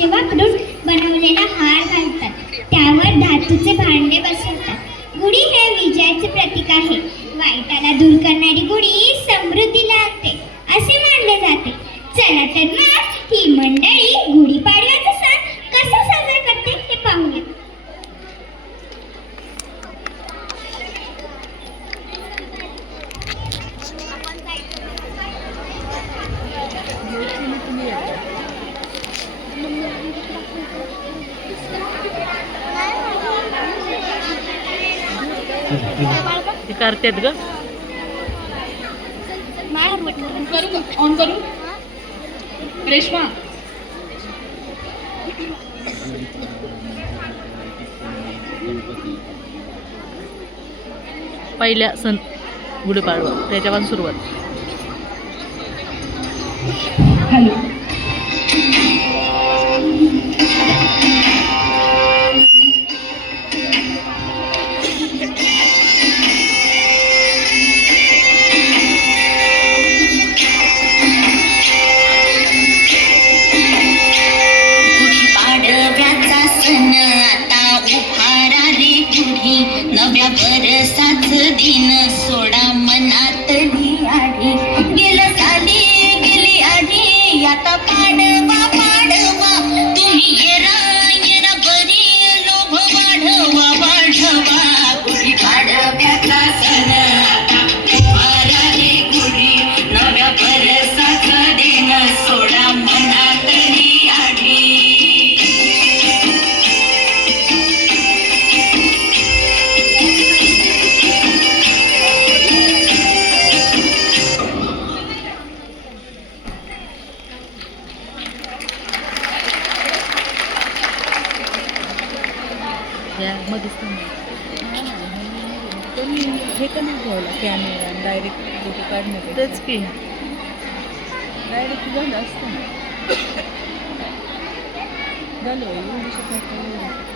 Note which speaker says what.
Speaker 1: पैसे वापरून बनवलेला हार घालतात. त्यावर धातूचे भांडे बसवतात. गुढी हे विजयाचे प्रतीक आहे. वाईटाला दूर करणारी गुढी समृद्धीला लागते असे मानले जाते. चला तर मग ही मंडळी गुढीपाडव्याचा ते
Speaker 2: करतात ग.
Speaker 3: ऑन करू रेश्मा.
Speaker 2: पहिल्या सण गुढीपाडवा त्याच्यापासून सुरुवात.
Speaker 3: हॅलो.
Speaker 4: the penis so
Speaker 2: या मध्येच थांबा.
Speaker 5: हे का नाही ठेवला कॅमेरा डायरेक्ट फोटो काढण्याचं
Speaker 2: तेच की.
Speaker 5: डायरेक्ट झालं असतं झालं एवढी शकत